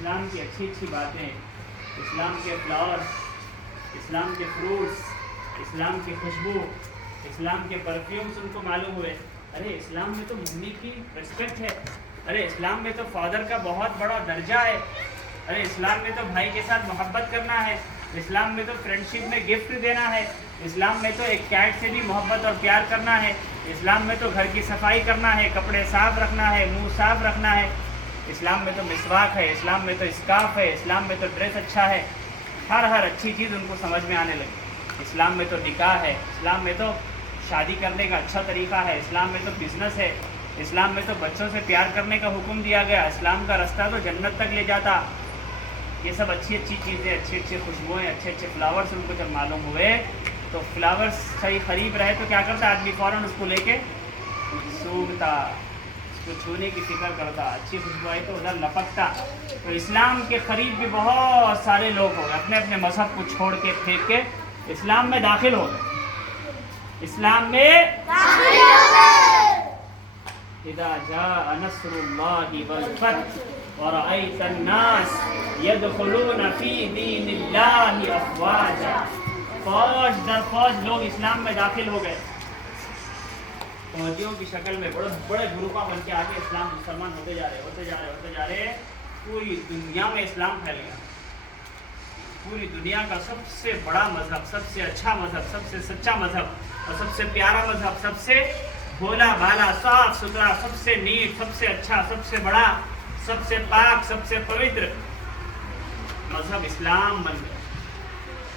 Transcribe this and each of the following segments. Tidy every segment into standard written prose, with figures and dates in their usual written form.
اسلام کی اچھی اچھی باتیں، اسلام کے فلاورس، اسلام کے فروٹس، اسلام کی خوشبو، اسلام کے پرفیومس ان کو معلوم ہوئے. ارے اسلام میں تو ممی کی رسپیکٹ ہے، ارے اسلام میں تو فادر کا بہت بڑا درجہ ہے، ارے اسلام میں تو بھائی کے ساتھ محبت کرنا ہے، اسلام میں تو فرینڈشپ میں گفٹ دینا ہے، اسلام میں تو ایک کیٹ سے بھی محبت اور پیار کرنا ہے، اسلام میں تو گھر کی صفائی کرنا ہے، کپڑے صاف رکھنا ہے، منہ صاف رکھنا ہے، اسلام میں تو مسواک ہے، اسلام میں تو اسکارف ہے، اسلام میں تو ڈریس اچھا ہے. ہر اچھی چیز ان کو سمجھ میں آنے لگی. اسلام میں تو نکاح ہے، اسلام میں تو شادی کرنے کا اچھا طریقہ ہے، اسلام میں تو بزنس ہے، اسلام میں تو بچوں سے پیار کرنے کا حکم دیا گیا، اسلام کا رستہ تو جنت تک لے جاتا. یہ سب اچھی اچھی چیزیں، اچھی اچھی خوشبوئیں، اچھے اچھے فلاورس ان کو جب معلوم ہوئے تو فلاورس صحیح قریب رہے تو کیا کرتا آدمی؟ فوراً اس کو لے کے سونگھتا، اس کو چھونے کی فکر کرتا، اچھی خوشبو آئی تو ادھر لپکتا. تو اسلام کے قریب بھی بہت سارے لوگ ہو گئے، اپنے اپنے مذہب کو چھوڑ کے پھینک کے اسلام میں داخل ہو گئے. اسلام میں داخل ہو گئے. اذا جاء نصر اللہ والفتح ورأيت الناس يدخلون في دین اللہ افواجا. فوج در فوج لوگ اسلام میں داخل ہو گئے، فوجیوں کی شکل میں بڑے بڑے گروپاں بن کے آگے اسلام مسلمان ہوتے جا رہے. پوری دنیا میں اسلام پھیل گیا. پوری دنیا کا سب سے بڑا مذہب، سب سے اچھا مذہب، سب سے سچا مذہب اور سب سے پیارا مذہب، سب سے بھولا بھالا، صاف ستھرا، سب سے نیٹ، سب سے اچھا، سب سے بڑا، سب سے پاک، سب سے پوتر مذہب اسلام بن گیا.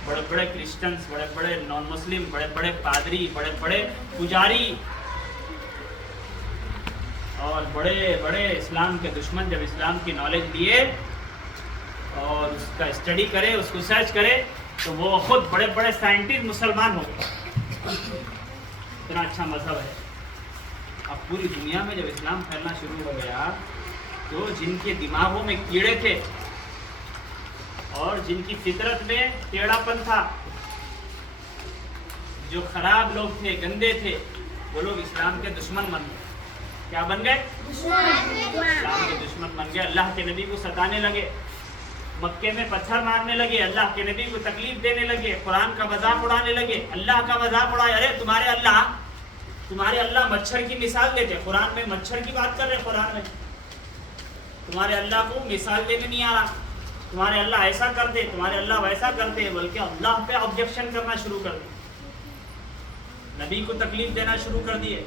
بڑے بڑے کرسچنس، بڑے بڑے نان مسلم، بڑے بڑے پادری، بڑے بڑے پجاری اور بڑے بڑے اسلام کے دشمن جب اسلام کی نالج لیے اور اس کا اسٹڈی کرے، اس کو سرچ کرے تو وہ خود بڑے بڑے سائنٹسٹ مسلمان ہو گئے. اتنا اچھا مذہب ہے. اب پوری دنیا میں جب اسلام پھیلنا شروع ہو گیا تو جن کے دماغوں میں کیڑے تھے اور جن کی فطرت میں ٹیڑھا پن تھا، جو خراب لوگ تھے، گندے تھے، وہ لوگ اسلام کے دشمن بن گئے. کیا بن گئے؟ اسلام کے دشمن بن گئے. اللہ کے نبی کو ستانے لگے، مکے میں پتھر مارنے لگے، اللہ کے نبی کو تکلیف دینے لگے، قرآن کا مذاق اڑانے لگے، اللہ کا مذاق اڑائے. ارے تمہارے اللہ مچھر کی مثال دیتے، قرآن میں مچھر کی بات کر رہے. قرآن میں تمہارے اللہ کو مثال دینے نہیں آ رہا، تمہارے اللہ ایسا کر دے، تمہارے اللہ ویسا کر دے، بلکہ اللہ پہ آبجیکشن کرنا شروع کر دے. نبی کو تکلیف دینا شروع کر دیے،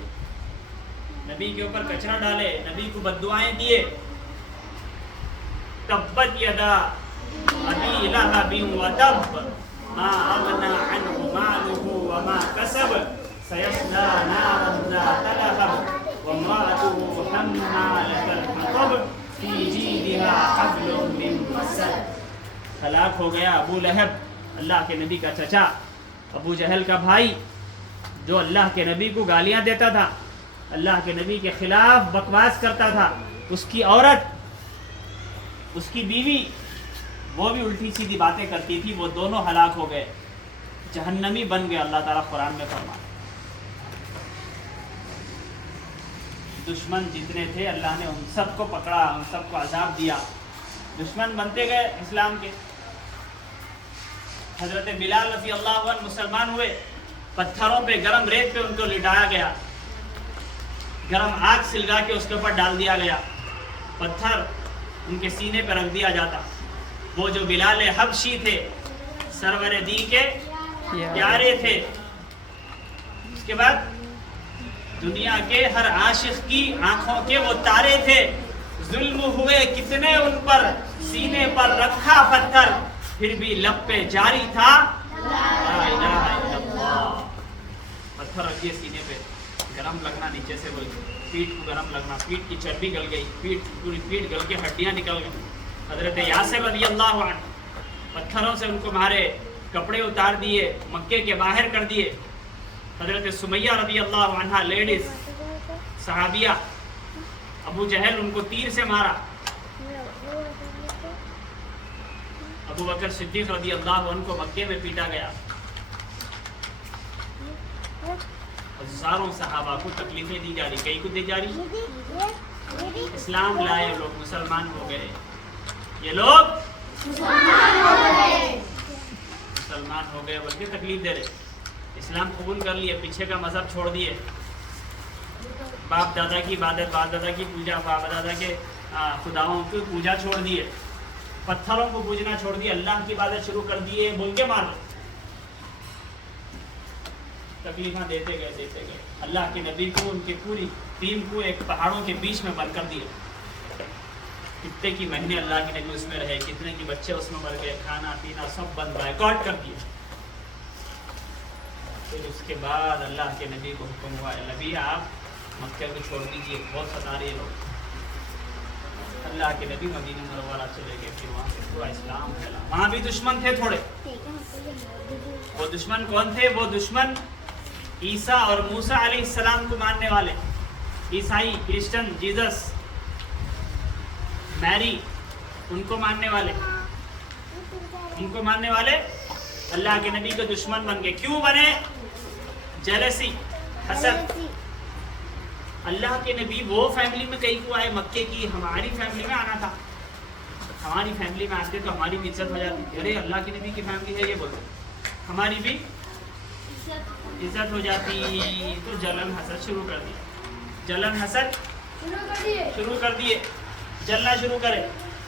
نبی کے اوپر کچرا ڈالے، نبی کو بددعائیں دیے. تبت یدا ابی لہب وتب ما اغنی عنہ مالہ وما کسب سیصلی نارا ذات لہب وامرأته حمالة الحطب فی جیدہا حبل من مسد. ہلاک ہو گیا ابو لہب، اللہ کے نبی کا چچا، ابو جہل کا بھائی، جو اللہ کے نبی کو گالیاں دیتا تھا، اللہ کے نبی کے خلاف بکواس کرتا تھا. اس کی عورت، اس کی بیوی، وہ بھی الٹی سیدھی باتیں کرتی تھی. وہ دونوں ہلاک ہو گئے، جہنمی بن گئے. اللہ تعالیٰ قرآن میں فرمایا. دشمن جتنے تھے اللہ نے ان سب کو پکڑا، ان سب کو عذاب دیا. دشمن بنتے گئے اسلام کے. حضرت بلال رضی اللہ عنہ مسلمان ہوئے، پتھروں پہ، گرم ریت پہ ان کو لٹایا گیا، گرم آگ سلگا کے اس کے اوپر ڈال دیا گیا، پتھر ان کے سینے پہ رکھ دیا جاتا. وہ جو بلال حبشی تھے، سرور دی کے پیارے تھے. اس کے بعد دنیا کے ہر عاشق کی آنکھوں کے وہ تارے تھے. ظلم ہوئے کتنے ان پر، سینے پر رکھا پتھر، پھر بھی لب پہ جاری تھا لا الہ الا اللہ. پتھر رکھیے سینے پہ، گرم لگنا، نیچے سے بول پیٹ کو گرم لگنا، پیٹ کی چربی گل گئی، پوری پیٹ گل کے ہڈیاں نکل گئی. حضرت یاسر رضی اللہ عنہ پتھروں سے ان کو مارے، کپڑے اتار دیے، مکے کے باہر کر دیے. حضرت سمیہ رضی اللہ عنہ لیڈیز صحابیہ، ابو جہل ان کو تیر سے مارا. ابو بکر صدیق رضی اللہ عنہ کو مکے میں پیٹا گیا. ہزاروں صحابہ کو تکلیفیں دی جا رہی، کئی کو دی جا رہی. اسلام لائے لوگ، مسلمان ہو گئے. یہ لوگ مسلمان ہو گئے بلکہ تکلیف دے رہے. اسلام قبول کر لیے, پیچھے کا مذہب چھوڑ دیے, باپ دادا کی عبادت, باپ دادا کی پوجا, باپ دادا کے خداؤں کی پوجا چھوڑ دیے, پتھروں کو پوجنا چھوڑ دیے, اللہ کی عبادت شروع کر دیے, بول کے مار رہے. تکلیفیں دیتے گئے. اللہ کے نبی کو, ان کی پوری ٹیم کو ایک پہاڑوں کے بیچ میں بند کر دیے. کتنے کی مہینے اللہ کے نبی اس میں رہے, کتنے کے بچے اس میں مر گئے, کھانا پینا سب بند, بائیکاٹ کر دیا. پھر اس کے بعد اللہ کے نبی کو حکم ہوا, نبی آپ مکہ کو چھوڑ دیجیے, بہت ستا رہے لوگ. اللہ کے نبی مدینہ منورہ چلے گئے, پھر وہاں سے پورا اسلام پھیلا. وہاں بھی دشمن تھے تھوڑے. وہ دشمن کون تھے؟ وہ دشمن عیسیٰ اور موسیٰ علیہ السلام کو ماننے والے, عیسائی, کرسچن, جیزس, میری, ان کو ماننے والے اللہ کے نبی کے دشمن بن گئے. کیوں بنے؟ جیلسی, حسد. اللہ کے نبی وہ فیملی میں کہیں کو آئے مکے کی, ہماری فیملی میں آنا تھا. ہماری فیملی میں آتے تو ہماری بھی عزت ہو جاتی. ارے اللہ کے نبی کی فیملی ہے یہ بولتے, ہماری بھی عزت ہو جاتی. تو جلن حسد شروع کر دیے, جلنا شروع کرے.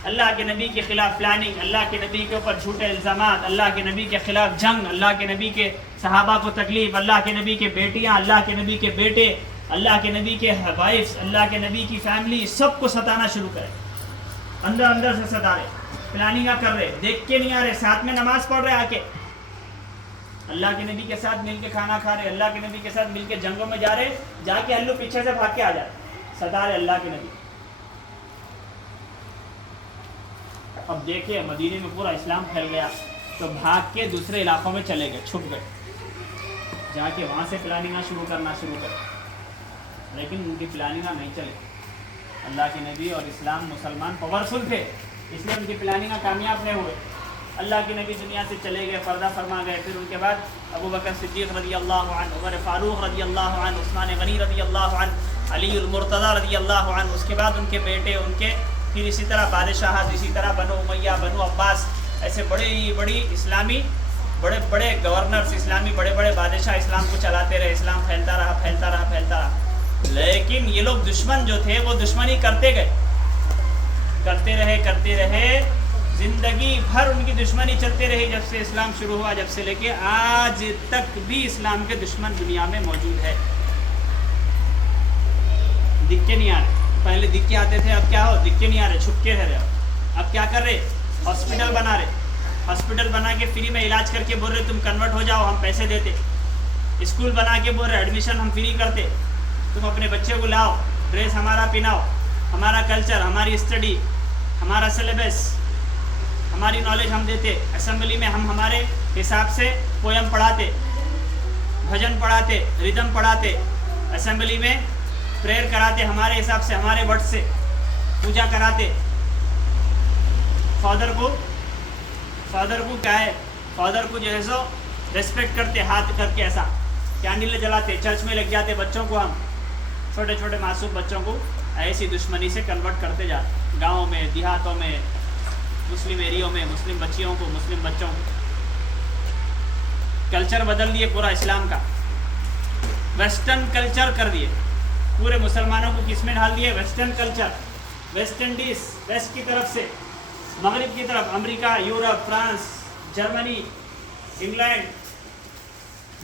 اللہ کے نبی کے خلاف پلاننگ, اللہ کے نبی کے اوپر جھوٹے الزامات, اللہ کے نبی کے خلاف جنگ, اللہ کے نبی کے صحابہ کو تکلیف, اللہ کے نبی کے بیٹیاں, اللہ کے نبی کے بیٹے, اللہ کے نبی کے وائفز, اللہ کے نبی کی فیملی, سب کو ستانا شروع کرے. اندر سے ستا رہے, پلاننگ کر رہے, دیکھ کے نہیں آ رہے, ساتھ میں نماز پڑھ رہے, آ کے اللہ کے نبی کے ساتھ مل کے کھانا کھا رہے, اللہ کے نبی کے ساتھ مل کے جنگوں میں جا رہے, جا کے ہلو پیچھے سے بھاگ کے آ جائے, ستا رہے اللہ کے نبی. اب دیکھیں مدینے میں پورا اسلام پھیل گیا, تو بھاگ کے دوسرے علاقوں میں چلے گئے, چھپ گئے, جا کے وہاں سے پلاننگ کرنا شروع کر. لیکن ان کی پلاننگ نہیں چلی. اللہ کے نبی اور اسلام مسلمان پاورفل تھے, اس لیے ان کی پلاننگ کامیاب نہیں ہوئے. اللہ کے نبی دنیا سے چلے گئے, پردہ فرما گئے. پھر ان کے بعد ابو بکر صدیق رضی اللہ عنہ, عمر فاروق رضی اللہ عنہ, عثمان غنی رضی اللہ عنہ, علی المرتضی رضی اللہ عنہ. اس کے بعد ان کے بیٹے, ان کے پھر اسی طرح بادشاہات, اسی طرح بنو امیہ, بنو عباس, ایسے بڑی اسلامی بڑے گورنرز, اسلامی بڑے بادشاہ اسلام کو چلاتے رہے. اسلام پھیلتا رہا. لیکن یہ لوگ دشمن جو تھے وہ دشمنی کرتے رہے, زندگی بھر ان کی دشمنی چلتے رہی. جب سے اسلام شروع ہوا, جب سے لے کے آج تک بھی اسلام کے دشمن دنیا میں موجود ہے. دکھ کے نہیں آ رہے, پہلے دکھ کے آتے تھے, اب کیا ہو, دکھ کے نہیں آ رہے, چھپ کے رہ رہے. اب کیا کر رہے, ہاسپٹل بنا رہے, ہاسپٹل بنا کے فری میں علاج کر کے بول رہے تم کنورٹ ہو جاؤ, ہم پیسے دیتے. اسکول بنا کے بول رہے ایڈمیشن ہم فری کرتے, تم اپنے بچے کو لاؤ, ڈریس ہمارا پہناؤ, ہمارا کلچر, ہماری اسٹڈی, ہمارا سلیبس, ہماری نالج ہم دیتے. اسمبلی میں ہم ہمارے حساب سے پویم پڑھاتے, بھجن پڑھاتے, ریدم پڑھاتے. اسمبلی میں پریئر کراتے ہمارے حساب سے, ہمارے ورڈ سے پوجا کراتے. فادر کو کیا ہے, فادر کو جو ہے سو ریسپیکٹ کرتے, ہاتھ کر کے ایسا کینڈل جلاتے, چرچ میں لگ جاتے. بچوں کو ہم چھوٹے معصوم بچوں کو ایسی دشمنی سے کنورٹ کرتے جاتے. گاؤں میں, دیہاتوں میں, مسلم ایریوں میں, مسلم بچیوں کو, مسلم بچوں کو. کلچر بدل دیے پورا اسلام کا, ویسٹرن کلچر کر دیے. پورے مسلمانوں کو کس میں ڈال دیے, western culture. West Indies, west کی طرف سے, مغرب کی طرف, امریکہ, یورپ, فرانس, جرمنی, انگلینڈ,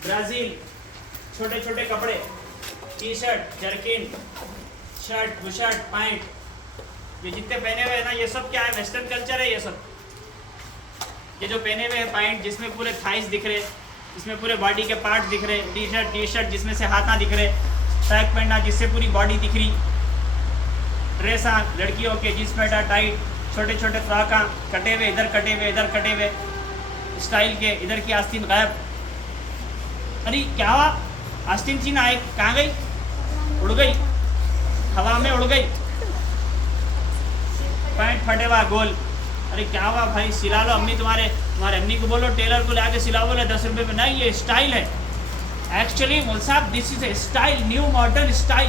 برازیل, چھوٹے کپڑے, T shirt, jerkin, shirt, bush shirt, pant, یہ جتنے پہنے ہوئے ہیں نا, یہ سب کیا ہے, ویسٹرن کلچر ہے. یہ سب یہ جو پہنے ہوئے ہیں پینٹ جس میں پورے تھائز دکھ رہے, جس میں پورے باڈی کے پارٹ دکھ رہے, ٹی شرٹ جس میں سے ہاتھ نہ دکھ رہے, ٹریک پہننا جس سے پوری باڈی دکھ رہی, ڈریساں لڑکیوں کے جس پیٹا ٹائٹ, چھوٹے فراکاں, کٹے ہوئے, ادھر کٹے ہوئے اسٹائل کے, ادھر کی آستین غائب. ارے کیا ہوا, آستین چین آئے کہاں گئی, اڑ گئی, ہوا میں اڑ گئی. پینٹ پھٹے ہوا گول, ارے کیا ہوا بھائی, سلا لو. امی تمہارے امی کو بولو ٹیلر کو لا کے سلا, بولے 10 روپے میں. نہیں, یہ اسٹائل ہے ایکچولی مول صاحب, this is a style, new modern style.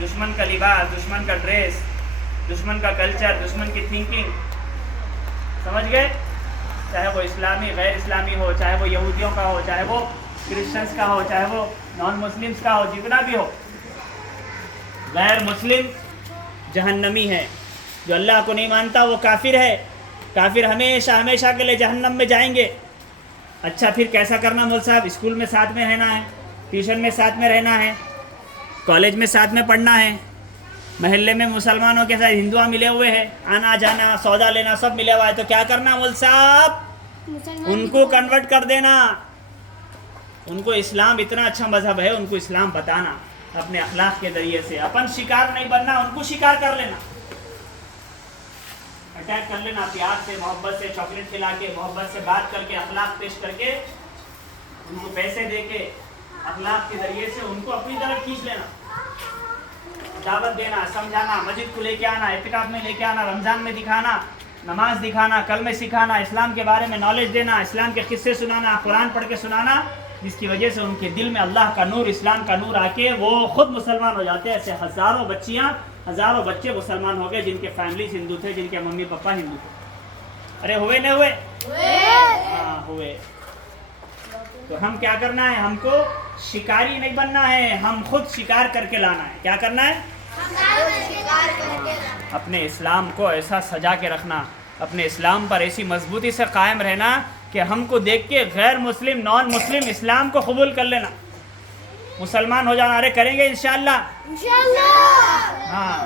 دشمن کا لباس، دشمن کا ڈریس، دشمن کا کلچر، دشمن کی تھنکنگ، سمجھ گئے؟ چاہے وہ اسلامی غیر اسلامی ہو، چاہے وہ یہودیوں کا ہو، چاہے وہ کرسچنس کا ہو، چاہے وہ نان مسلمس کا ہو، جتنا بھی ہو، غیر مسلم جہنمی ہے. جو اللہ کو نہیں مانتا وہ کافر ہے. کافر ہمیشہ ہمیشہ کے لیے جہنم میں جائیں گے. اچھا پھر کیسا کرنا مول صاحب؟ اسکول میں ساتھ میں رہنا ہے، ٹیوشن میں ساتھ میں رہنا ہے، کالج میں ساتھ میں پڑھنا ہے، محلے میں مسلمانوں کے ساتھ ہندو ملے ہوئے ہیں، آنا جانا سودا لینا سب ملے ہوا ہے، تو کیا کرنا مول صاحب؟ ان کو کنورٹ کر دینا. ان کو اسلام اتنا اچھا مذہب ہے، ان کو اسلام بتانا اپنے اخلاق کے ذریعے سے. اپن شکار نہیں بننا، ان کو شکار کر لینا، اٹیک کر لینا، پیار سے محبت سے چاکلیٹ کھلا کے محبت سے بات کر کے اخلاق پیش کر کے ان کو پیسے دے کے اخلاق کے ذریعے سے ان کو اپنی طرف کھینچ لینا. دعوت دینا، سمجھانا، مسجد کو لے کے آنا، اعتکاف میں لے کے آنا، رمضان میں دکھانا، نماز دکھانا، کلمے سکھانا، اسلام کے بارے میں نالج دینا، اسلام کے قصے سنانا، قرآن پڑھ کے سنانا، جس کی وجہ سے ان کے دل میں اللہ کا نور، اسلام کا نور آ کے وہ خود مسلمان ہو جاتے ہیں. ایسے ہزاروں بچیاں، ہزاروں بچے مسلمان ہو گئے جن کے فیملیز ہندو تھے، جن کے ممی پپا ہندو تھے. ارے ہوئے نہیں ہوئے؟ ہاں ہوئے. تو ہم کیا کرنا ہے؟ ہم کو شکاری نہیں بننا ہے، ہم خود شکار کر کے لانا ہے. کیا کرنا ہے؟ اپنے اسلام کو ایسا سجا کے رکھنا، اپنے اسلام پر ایسی مضبوطی سے قائم رہنا کہ ہم کو دیکھ کے غیر مسلم، نان مسلم اسلام کو قبول کر لینا، مسلمان ہو جانا. ارے کریں گے انشاءاللہ. ہاں